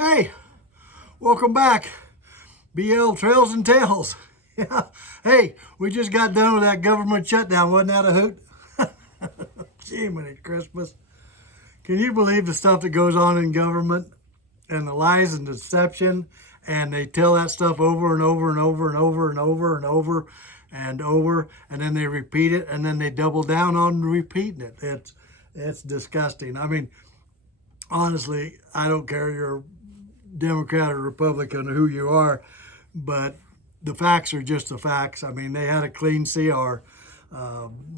Hey, welcome back. BL Trails and Tales. Yeah. Hey, we just got done with that government shutdown. Wasn't that a hoot? Gee, when it's Christmas. Can you believe the stuff that goes on in government and the lies and deception? And they tell that stuff over and over and over and over and over and over and over, and then they repeat it, and then they double down on repeating it. It's disgusting. I mean, honestly, I don't care you're Democrat or Republican or who you are, but the facts are just the facts. I mean, they had a clean CR.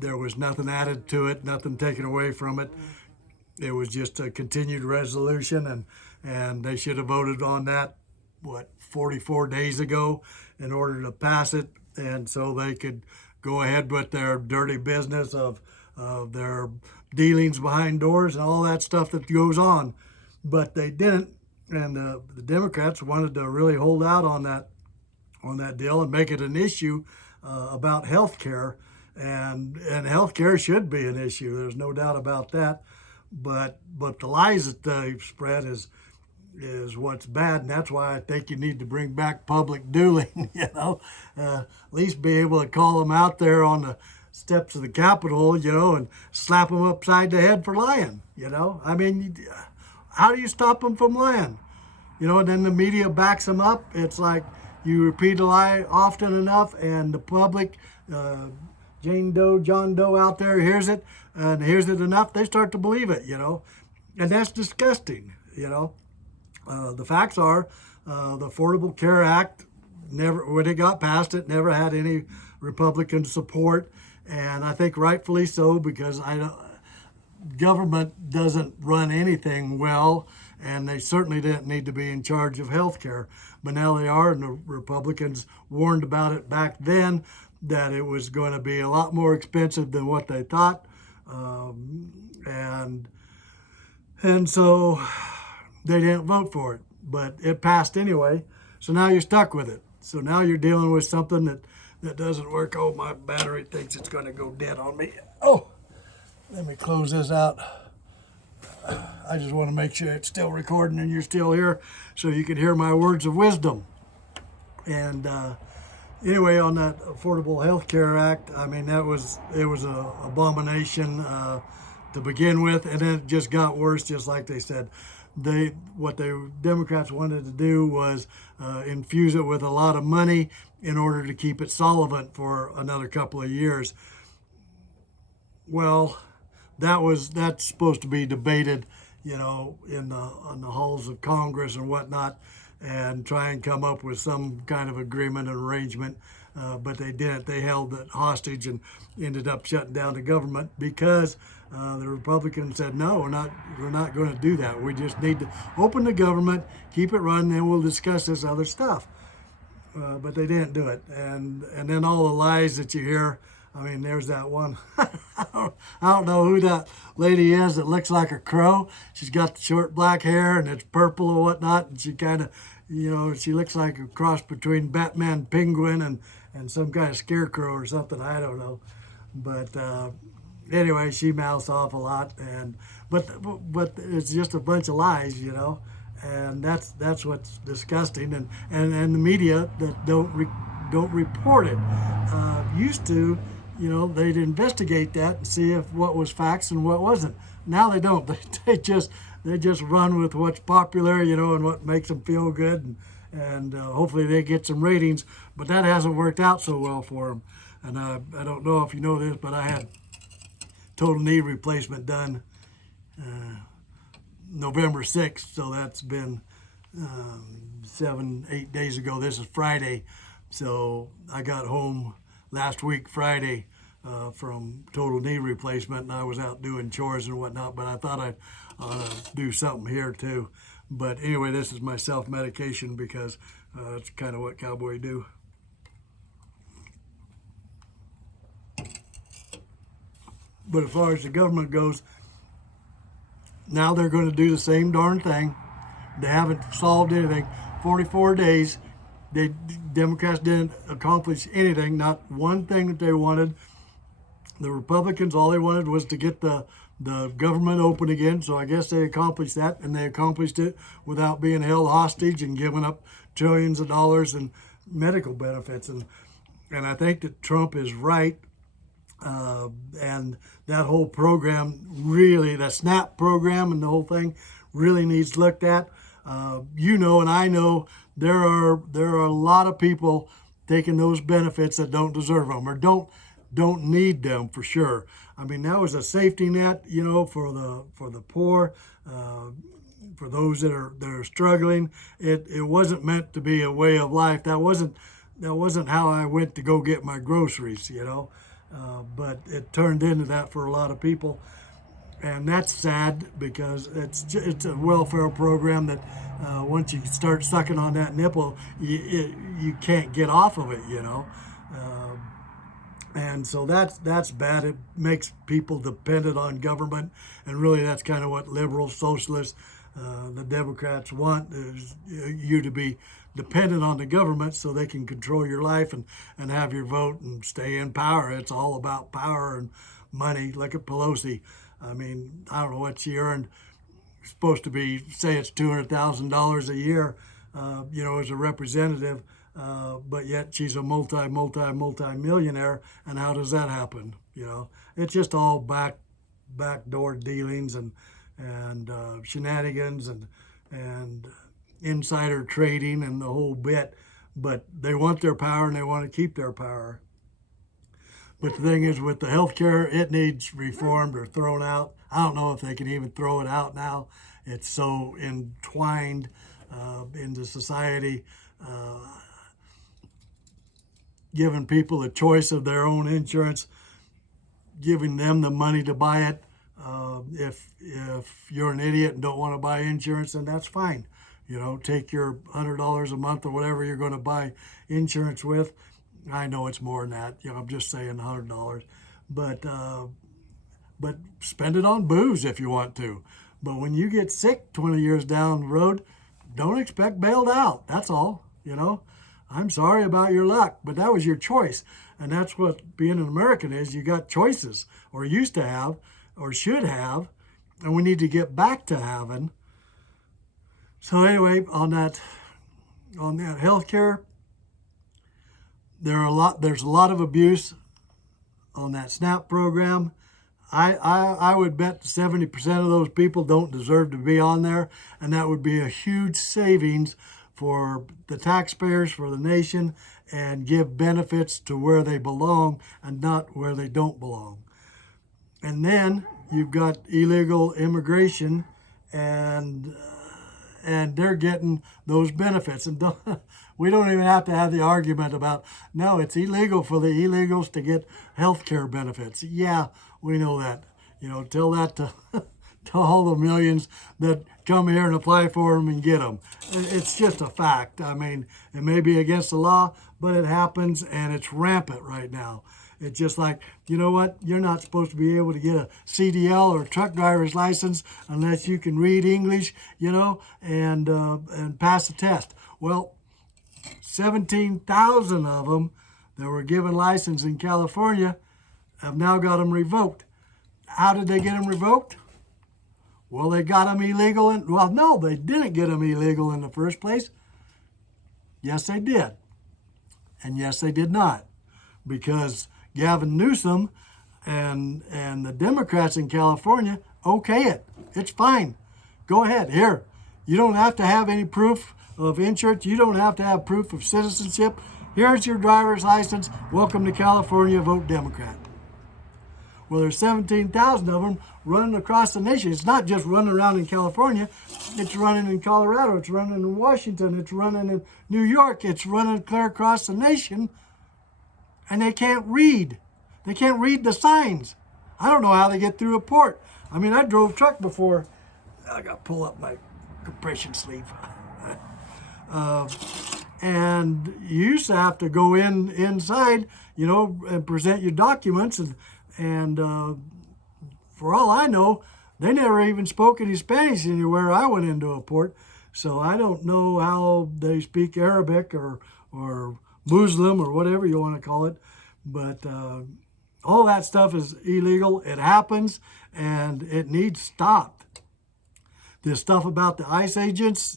There was nothing added to it, nothing taken away from it. It was just a continued resolution, and they should have voted on that, 44 days ago in order to pass it, and so they could go ahead with their dirty business of their dealings behind doors and all that stuff that goes on. But they didn't, and the Democrats wanted to really hold out on that deal and make it an issue about health care, and health care should be an issue. There's no doubt about that. But the lies that they've spread is what's bad, and that's why I think you need to bring back public dueling. At least be able to call them out there on the steps of the Capitol, and slap them upside the head for lying. I mean, how do you stop them from lying? And then the media backs them up. It's like you repeat a lie often enough, and the public, Jane Doe, John Doe out there hears it, and hears it enough, they start to believe it, and that's disgusting. The facts are, the Affordable Care Act, when it got passed, it never had any Republican support, and I think rightfully so, because government doesn't run anything well, and they certainly didn't need to be in charge of health care. But now they are, and the Republicans warned about it back then, that it was going to be a lot more expensive than what they thought. And so they didn't vote for it, but it passed anyway. So now you're stuck with it. So now you're dealing with something that doesn't work. Oh, my battery thinks it's going to go dead on me. Oh, let me close this out. I just want to make sure it's still recording and you're still here so you can hear my words of wisdom. And anyway, on that Affordable Health Care Act, I mean, it was an abomination to begin with, and then it just got worse, just like they said. What the Democrats wanted to do was infuse it with a lot of money in order to keep it solvent for another couple of years. Well, that's supposed to be debated, in the halls of Congress and whatnot, and try and come up with some kind of agreement and arrangement. But they didn't. They held it hostage and ended up shutting down the government because the Republicans said, no, we're not going to do that. We just need to open the government, keep it running, then we'll discuss this other stuff. But they didn't do it. And then all the lies that you hear. I mean, there's that one. I don't know who that lady is that looks like a crow. She's got the short black hair and it's purple or whatnot. And she kind of, she looks like a cross between Batman Penguin and some kind of scarecrow or something. I don't know. But anyway, she mouths off a lot. But it's just a bunch of lies, And that's what's disgusting. And the media that don't report it used to. They'd investigate that and see if what was facts and what wasn't. Now they don't. They just run with what's popular, and what makes them feel good, and hopefully they get some ratings. But that hasn't worked out so well for them. And I don't know if you know this, but I had total knee replacement done November 6th, so that's been 7-8 days ago. This is Friday, so I got home last week Friday from total knee replacement, and I was out doing chores and whatnot, but I thought I'd do something here too. But anyway, this is my self-medication because it's kind of what cowboys do. But as far as the government goes, now they're going to do the same darn thing. They haven't solved anything. 44 days, Democrats didn't accomplish anything, not one thing that they wanted. The Republicans, all they wanted was to get the the government open again. So I guess they accomplished that, and they accomplished it without being held hostage and giving up trillions of dollars in medical benefits. And I think that Trump is right. And that whole program, really, the SNAP program and the whole thing really needs looked at. And I know there are a lot of people taking those benefits that don't deserve them or don't need them for sure. I mean, that was a safety net, for the poor, for those that are struggling. It wasn't meant to be a way of life. That wasn't how I went to go get my groceries, but it turned into that for a lot of people. And that's sad because it's a welfare program that once you start sucking on that nipple, you can't get off of it, And so that's bad. It makes people dependent on government, and really that's kind of what liberals, socialists, the Democrats want, is you to be dependent on the government so they can control your life and have your vote and stay in power. It's all about power and money. Look at Pelosi. I mean, I don't know what she earned. Supposed to be, say it's $200,000 a year, as a representative, but yet she's a multi-millionaire. And how does that happen? It's just all backdoor dealings and shenanigans and insider trading and the whole bit. But they want their power and they want to keep their power. But the thing is, with the healthcare, it needs reformed or thrown out. I don't know if they can even throw it out now. It's so entwined into society, giving people a choice of their own insurance, giving them the money to buy it. If you're an idiot and don't want to buy insurance, then that's fine. Take your $100 a month or whatever you're going to buy insurance with. I know it's more than that. I'm just saying $100, but spend it on booze if you want to. But when you get sick 20 years down the road, don't expect bailed out. That's all. I'm sorry about your luck, but that was your choice, and that's what being an American is. You got choices, or used to have, or should have, and we need to get back to having. So anyway, on that healthcare. There's a lot of abuse on that SNAP program. I would bet 70% of those people don't deserve to be on there, and that would be a huge savings for the taxpayers, for the nation, and give benefits to where they belong and not where they don't belong. And then you've got illegal immigration, and they're getting those benefits. And we don't even have to have the argument about, no, it's illegal for the illegals to get health care benefits. Yeah, we know that. Tell that to all the millions that come here and apply for them and get them. It's just a fact. I mean, it may be against the law, but it happens, and it's rampant right now. It's just like, you know what? You're not supposed to be able to get a CDL or truck driver's license unless you can read English, and pass the test. Well, 17,000 of them that were given license in California have now got them revoked. How did they get them revoked? Well, they got them illegal. No, they didn't get them illegal in the first place. Yes, they did. And yes, they did not. Because Gavin Newsom and the Democrats in California okay it. It's fine. Go ahead. Here, you don't have to have any proof of insurance. You don't have to have proof of citizenship. Here's your driver's license. Welcome to California. Vote Democrat. Well, there's 17,000 of them running across the nation. It's not just running around in California. It's running in Colorado. It's running in Washington. It's running in New York. It's running clear across the nation. And they can't read. They can't read the signs. I don't know how they get through a port. I mean, I drove truck before. I got to pull up my compression sleeve. And you used to have to go inside, and present your documents. And for all I know, they never even spoke any Spanish anywhere I went into a port. So I don't know how they speak Arabic or Muslim or whatever you want to call it. But All that stuff is illegal. It happens, and it needs stopped. This stuff about the ICE agents,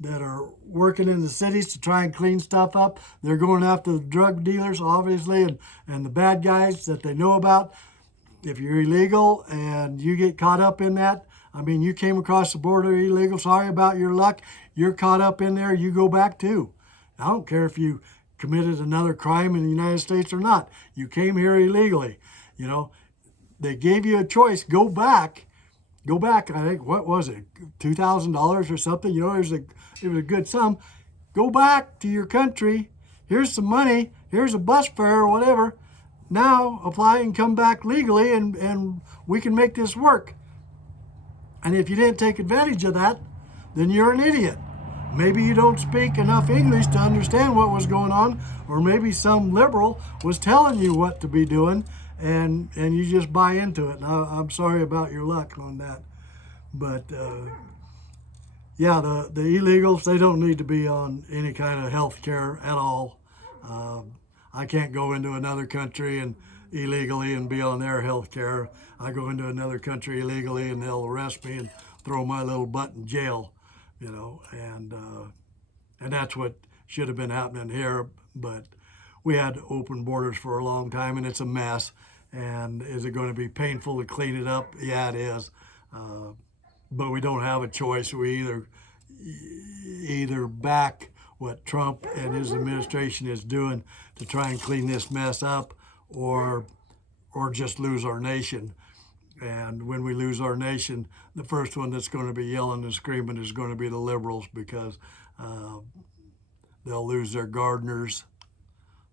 that are working in the cities to try and clean stuff up. They're going after the drug dealers, obviously, and the bad guys that they know about. If you're illegal and you get caught up in that, I mean, you came across the border illegal, sorry about your luck, you're caught up in there, you go back too. I don't care if you committed another crime in the United States or not. You came here illegally. They gave you a choice. Go back. I think, what was it, $2,000 or something? It was a good sum. Go back to your country. Here's some money. Here's a bus fare or whatever. Now apply and come back legally, and we can make this work. And if you didn't take advantage of that, then you're an idiot. Maybe you don't speak enough English to understand what was going on, or maybe some liberal was telling you what to be doing, and you just buy into it. And I'm sorry about your luck on that. But yeah, the illegals, they don't need to be on any kind of health care at all. I can't go into another country and illegally and be on their health care. I go into another country illegally and they'll arrest me and throw my little butt in jail, and that's what should have been happening here. But we had open borders for a long time, and it's a mess. And is it going to be painful to clean it up? Yeah, it is. But we don't have a choice. We either back what Trump and his administration is doing to try and clean this mess up, or just lose our nation. And when we lose our nation, the first one that's going to be yelling and screaming is going to be the liberals, because they'll lose their gardeners.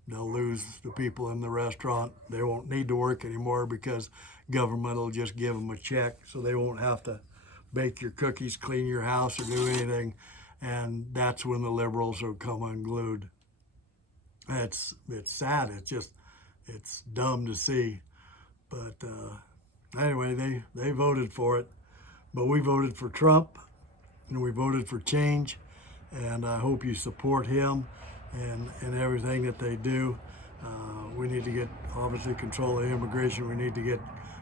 They'll lose the people in the restaurant. They won't need to work anymore because government will just give them a check, so they won't have to bake your cookies, clean your house, or do anything. And that's when the liberals will come unglued. It's sad. It's dumb to see. But anyway, they voted for it. But we voted for Trump, and we voted for change. And I hope you support him and everything that they do. We need to get, obviously, control of immigration. We need to get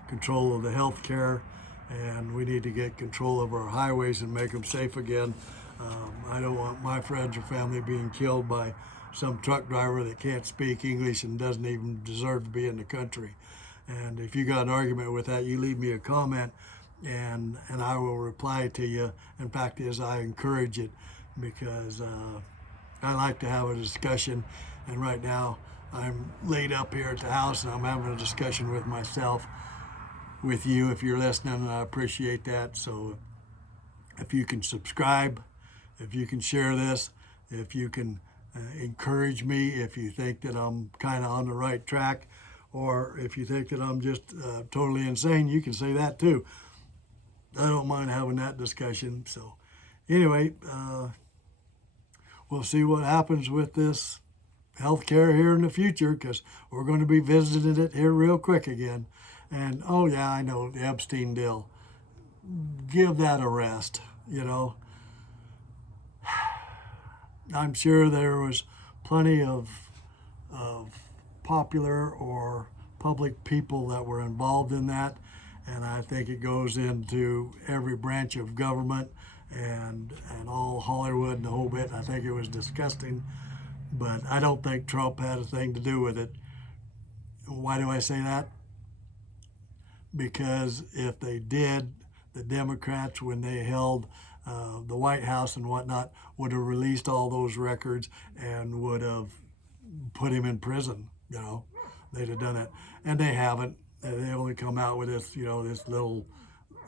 control of the health care, and we need to get control of our highways and make them safe again. I don't want my friends or family being killed by some truck driver that can't speak English and doesn't even deserve to be in the country. And if you got an argument with that, you leave me a comment, and I will reply to you. In fact, I encourage it, because I like to have a discussion. And right now I'm laid up here at the house, and I'm having a discussion with myself, with you, if you're listening, and I appreciate that. So if you can subscribe, if you can share this, if you can encourage me, if you think that I'm kind of on the right track, or if you think that I'm just totally insane, you can say that too. I don't mind having that discussion. So anyway, we'll see what happens with this healthcare here in the future, because we're going to be visiting it here real quick again. And oh yeah, I know the Epstein deal. Give that a rest, I'm sure there was plenty of popular or public people that were involved in that, and I think it goes into every branch of government and all Hollywood and the whole bit. I think it was disgusting, but I don't think Trump had a thing to do with it. Why do I say that? Because if they did, the Democrats, when they held the White House and whatnot, would have released all those records and would have put him in prison. They'd have done it, and they haven't. They only come out with this, this little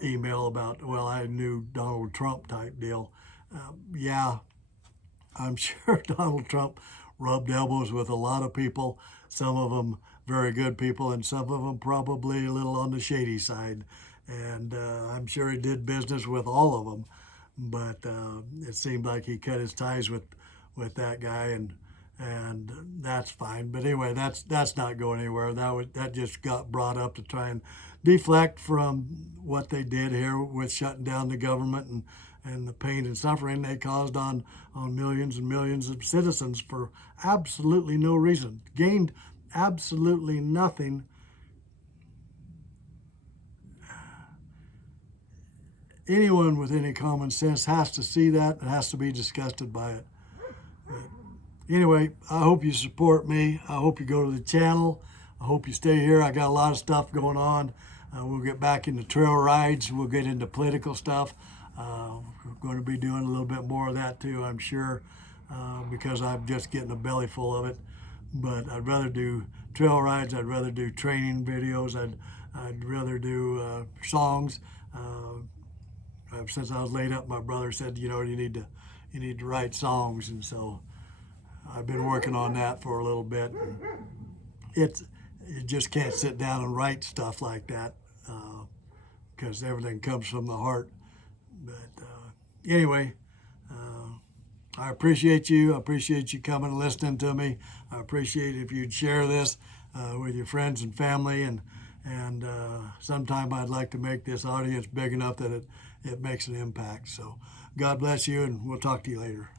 email about, well, I knew Donald Trump type deal. Yeah, I'm sure Donald Trump rubbed elbows with a lot of people, some of them very good people, and some of them probably a little on the shady side. And I'm sure he did business with all of them, but it seemed like he cut his ties with that guy, and that's fine. But anyway, that's not going anywhere. That just got brought up to try and deflect from what they did here with shutting down the government and the pain and suffering they caused on millions and millions of citizens for absolutely no reason. Gained absolutely nothing. Anyone with any common sense has to see that and has to be disgusted by it. But anyway, I hope you support me. I hope you go to the channel. I hope you stay here. I got a lot of stuff going on. We'll get back into trail rides. We'll get into political stuff. We're going to be doing a little bit more of that too, I'm sure, because I'm just getting a belly full of it. But I'd rather do trail rides. I'd rather do training videos. I'd rather do songs. Since I was laid up, my brother said, you know, you need to write songs, and so I've been working on that for a little bit. You just can't sit down and write stuff like that because everything comes from the heart. But anyway, I appreciate you. I appreciate you coming and listening to me. I appreciate if you'd share this with your friends and family, and sometime I'd like to make this audience big enough that it makes an impact. So God bless you, and we'll talk to you later.